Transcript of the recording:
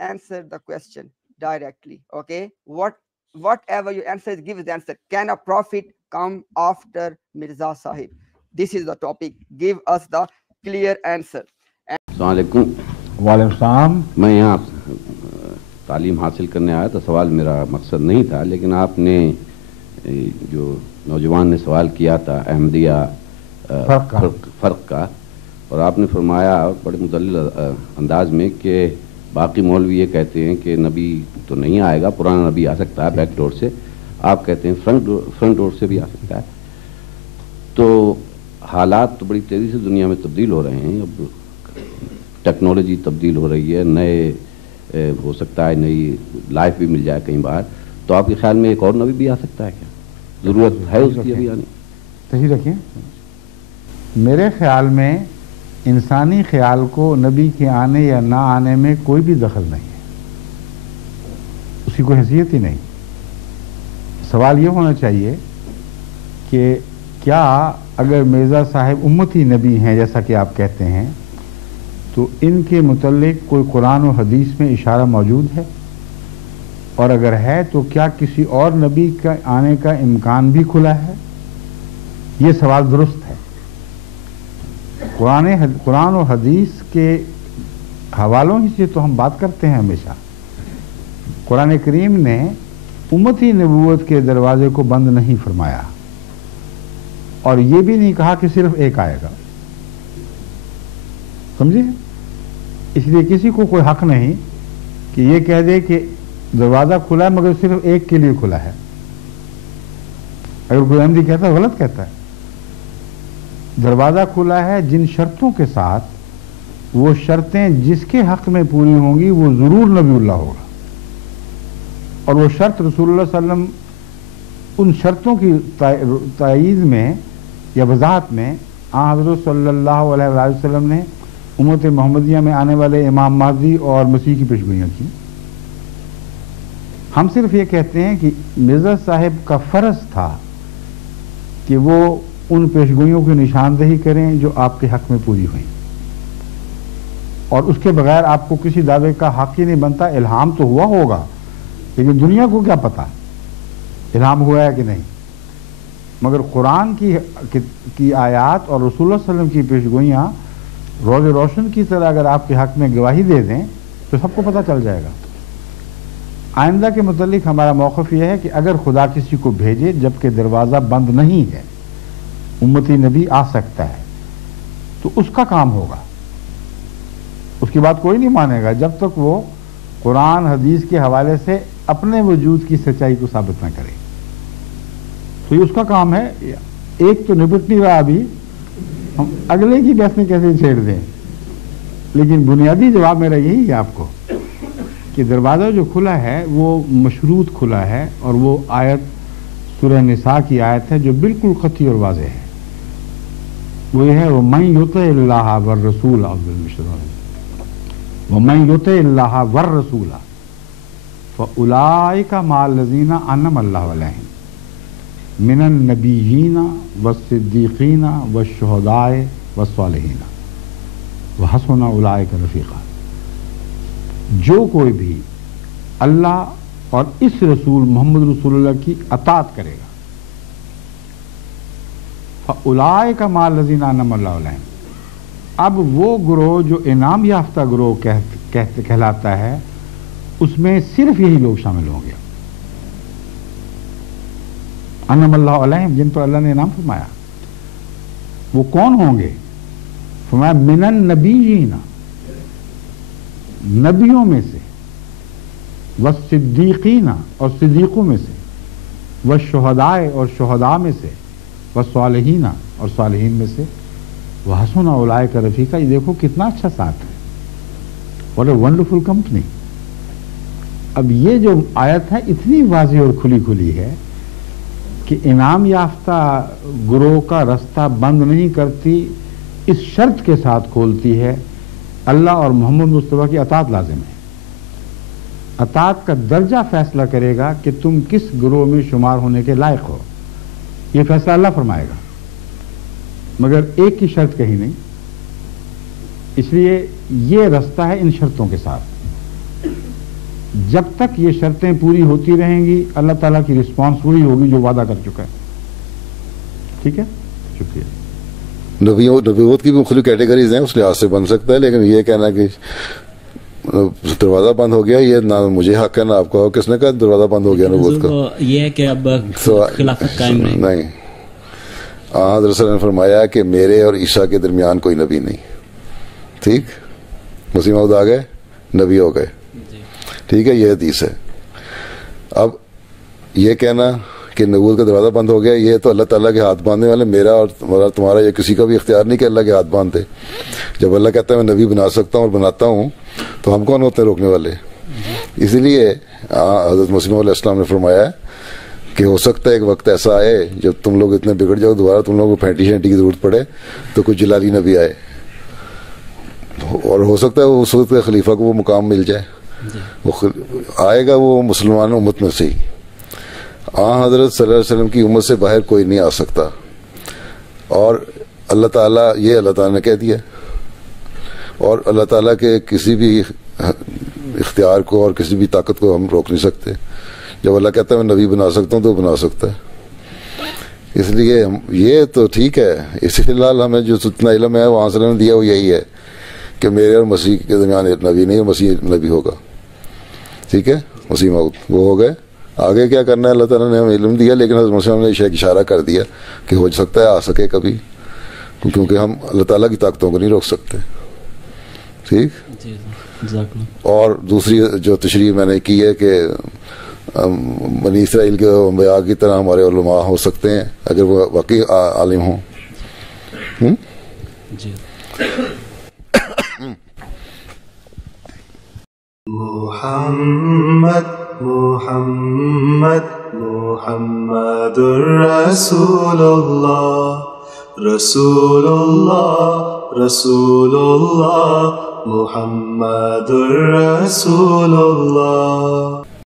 answer the question directly. Okay, whatever you answer, give the answer. Can a prophet come after Mirza Sahib? This is the topic. Give us the clear answer. السلام علیکم. وعلیکم السلام. میں یہاں تعلیم حاصل کرنے آیا تھا. سوال میرا مقصد نہیں تھا، لیکن آپ نے جو نوجوان نے سوال کیا تھا احمدیہ فرق کا، اور آپ نے فرمایا بڑے مدلل انداز میں کہ باقی مولوی یہ کہتے ہیں کہ نبی تو نہیں آئے گا، پرانا نبی آ سکتا ہے بیک ڈور سے، آپ کہتے ہیں فرنٹ ڈور سے بھی آ سکتا ہے. تو حالات تو بڑی تیزی سے دنیا میں تبدیل ہو رہے ہیں. اب ٹیکنالوجی تبدیل ہو رہی ہے، نئے ہو سکتا ہے نئی لائف بھی مل جائے کئی بار. تو آپ کے خیال میں ایک اور نبی بھی آ سکتا ہے کیا؟ ضرورت ہے اس کی ابھی آنے؟ صحیح رکھیں. میرے خیال میں انسانی خیال کو نبی کے آنے یا نہ آنے میں کوئی بھی دخل نہیں ہے، اس کی کوئی حیثیت ہی نہیں. سوال یہ ہونا چاہیے کہ کیا اگر مرزا صاحب امتی نبی ہیں جیسا کہ آپ کہتے ہیں، تو ان کے متعلق کوئی قرآن و حدیث میں اشارہ موجود ہے؟ اور اگر ہے تو کیا کسی اور نبی کا آنے کا امکان بھی کھلا ہے؟ یہ سوال درست ہے. قرآن و حدیث کے حوالوں ہی سے تو ہم بات کرتے ہیں ہمیشہ. قرآن کریم نے امتی نبوت کے دروازے کو بند نہیں فرمایا، اور یہ بھی نہیں کہا کہ صرف ایک آئے گا. سمجھے؟ اس لیے کسی کو کوئی حق نہیں کہ یہ کہہ دے کہ دروازہ کھلا ہے مگر صرف ایک کے لیے کھلا ہے. اگر کوئی احمدی کہتا ہے غلط کہتا ہے. دروازہ کھلا ہے جن شرطوں کے ساتھ، وہ شرطیں جس کے حق میں پوری ہوں گی وہ ضرور نبی اللہ ہوگا. اور وہ شرط رسول اللہ صلی اللہ علیہ وسلم ان شرطوں کی تائید میں یا وضاحت میں حضرت صلی اللہ علیہ وآلہ وسلم نے امت محمدیہ میں آنے والے امام مہدی اور مسیح کی پیشگوئیاں کی. ہم صرف یہ کہتے ہیں کہ مرزا صاحب کا فرض تھا کہ وہ ان پیشگوئیوں کی نشاندہی کریں جو آپ کے حق میں پوری ہوئیں، اور اس کے بغیر آپ کو کسی دعوے کا حق ہی نہیں بنتا. الہام تو ہوا ہوگا، لیکن دنیا کو کیا پتا الہام ہوا ہے کہ نہیں. مگر قرآن کی آیات اور رسول اللہ صلی اللہ علیہ وسلم کی پیشگوئیاں روز روشن کی طرح اگر آپ کے حق میں گواہی دے دیں تو سب کو پتہ چل جائے گا. آئندہ کے متعلق ہمارا موقف یہ ہے کہ اگر خدا کسی کو بھیجے جبکہ دروازہ بند نہیں ہے، امتی نبی آ سکتا ہے، تو اس کا کام ہوگا. اس کی بات کوئی نہیں مانے گا جب تک وہ قرآن حدیث کے حوالے سے اپنے وجود کی سچائی کو ثابت نہ کرے. تو یہ اس کا کام ہے. ایک تو نبٹ نہیں رہا ابھی، ہم اگلے کی بحث میں کیسے چھیڑ دیں. لیکن بنیادی جواب میرا یہی ہے آپ کو کہ دروازہ جو کھلا ہے وہ مشروط کھلا ہے، اور وہ آیت سورہ نساء کی آیت ہے جو بالکل قطعی اور واضح ہے. وہ یہ ہے وَمَن يُطِعِ اللَّهَ وَالرَّسُولَ وَمَن يُطِعِ اللَّهَ وَالرَّسُولَ فَأُولَٰئِكَ مَعَ الَّذِينَ أَنْعَمَ اللَّهُ عَلَيْهِمْ مِنَ النَّبِيِّينَ وَالصِّدِّيقِينَ وَالشُّهَدَاءِ وَالصَّالِحِينَ وَحَسُنَ أُولَٰئِكَ رَفِيقًا. جو کوئی بھی اللہ اور اس رسول محمد رسول اللہ کی اطاعت کرے گا، فَأُولَٰئِكَ مَعَ الَّذِينَ أَنْعَمَ اللَّهُ عَلَيْهِمْ. اب وہ گروہ جو انعام یافتہ گروہ کہلاتا ہے، اس میں صرف یہی لوگ شامل ہوں گے. انعم اللہ علیہم، جن پر اللہ نے انعام فرمایا. وہ کون ہوں گے؟ فرمایا من النبیین، نبیوں میں سے، والصدیقین، اور صدیقوں میں سے، والشہداء، اور شہداء میں سے، والصالحین، اور صالحین میں سے، وحسن اولئک رفیقا. یہ دیکھو کتنا اچھا ساتھ ہے. What a wonderful company. اب یہ جو آیت ہے اتنی واضح اور کھلی کھلی ہے کہ انعام یافتہ گروہ کا رستہ بند نہیں کرتی، اس شرط کے ساتھ کھولتی ہے اللہ اور محمد مصطفیٰ کی اطاعت لازم ہے. اطاعت کا درجہ فیصلہ کرے گا کہ تم کس گروہ میں شمار ہونے کے لائق ہو. یہ فیصلہ اللہ فرمائے گا، مگر ایک کی شرط کہیں نہیں. اس لیے یہ رستہ ہے ان شرطوں کے ساتھ. جب تک یہ شرطیں پوری ہوتی رہیں گی اللہ تعالیٰ کی رسپانس وہی ہوگی جو وعدہ کر چکا ہے. ٹھیک ہے, شکریہ. نبوت کی بھی مختلف کیٹیگریز ہیں, اس لحاظ سے بن سکتا ہے, لیکن یہ کہنا کہ دروازہ بند ہو گیا, یہ نہ مجھے حق ہے نہ آپ کو. کس نے کہا دروازہ بند ہو گیا نبوت کا؟ یہ ہے کہ اب خلافت قائم رہے. نہیں, حضرت صلی اللہ علیہ وسلم نے فرمایا کہ میرے اور عیسیٰ کے درمیان کوئی نبی نہیں. ٹھیک, مسیح موعود آ گئے, نبی ہو گئے. ٹھیک ہے, یہ حدیث ہے. اب یہ کہنا کہ نبوت کا دروازہ بند ہو گیا, یہ تو اللہ تعالیٰ کے ہاتھ باندھنے والے, میرا اور تمہارا یہ کسی کا بھی اختیار نہیں کہ اللہ کے ہاتھ باندھے. جب اللہ کہتا ہے میں نبی بنا سکتا ہوں اور بناتا ہوں, تو ہم کون ہوتے ہیں روکنے والے؟ اسی لیے حضرت مسیح علیہ السلام نے فرمایا ہے کہ ہو سکتا ہے ایک وقت ایسا آئے جب تم لوگ اتنے بگڑ جاؤ, دوبارہ تم لوگوں کو پھینٹی شینٹی کی ضرورت پڑے تو کچھ جلالی نبی آئے, اور ہو سکتا ہے اس وقت کے خلیفہ کو وہ مقام مل جائے. وہ آئے گا وہ مسلمان امت میں سے ہی. حضرت صلی اللہ علیہ وسلم کی امت سے باہر کوئی نہیں آ سکتا, اور اللہ تعالیٰ, یہ اللہ تعالیٰ نے کہہ دیا, اور اللہ تعالیٰ کے کسی بھی اختیار کو اور کسی بھی طاقت کو ہم روک نہیں سکتے. جب اللہ کہتا ہے میں نبی بنا سکتا ہوں تو بنا سکتا ہے. اس لیے یہ تو ٹھیک ہے. اسی فی الحال ہمیں جو اتنا علم ہے وہاں سے نے دیا وہ یہی ہے کہ میرے اور مسیح کے درمیان نبی نہیں, مسیح نبی ہوگا. ٹھیک ہے, مسیح موعود وہ ہو گئے. آگے کیا کرنا ہے اللہ تعالیٰ نے ہمیں علم دیا, لیکن حضرت مسیح نے ایک اشارہ کر دیا کہ ہو سکتا ہے آ سکے کبھی, کیونکہ ہم اللہ تعالیٰ کی طاقتوں کو نہیں روک سکتے. ٹھیک. اور دوسری جو تشریح میں نے کی ہے کہ بنی اسرائیل کے انبیاء کی طرح ہمارے علماء ہو سکتے ہیں اگر وہ واقعی عالم ہوں. محمد محمد محمد رسول اللہ رسول اللہ رسول اللہ محمد رسول اللہ.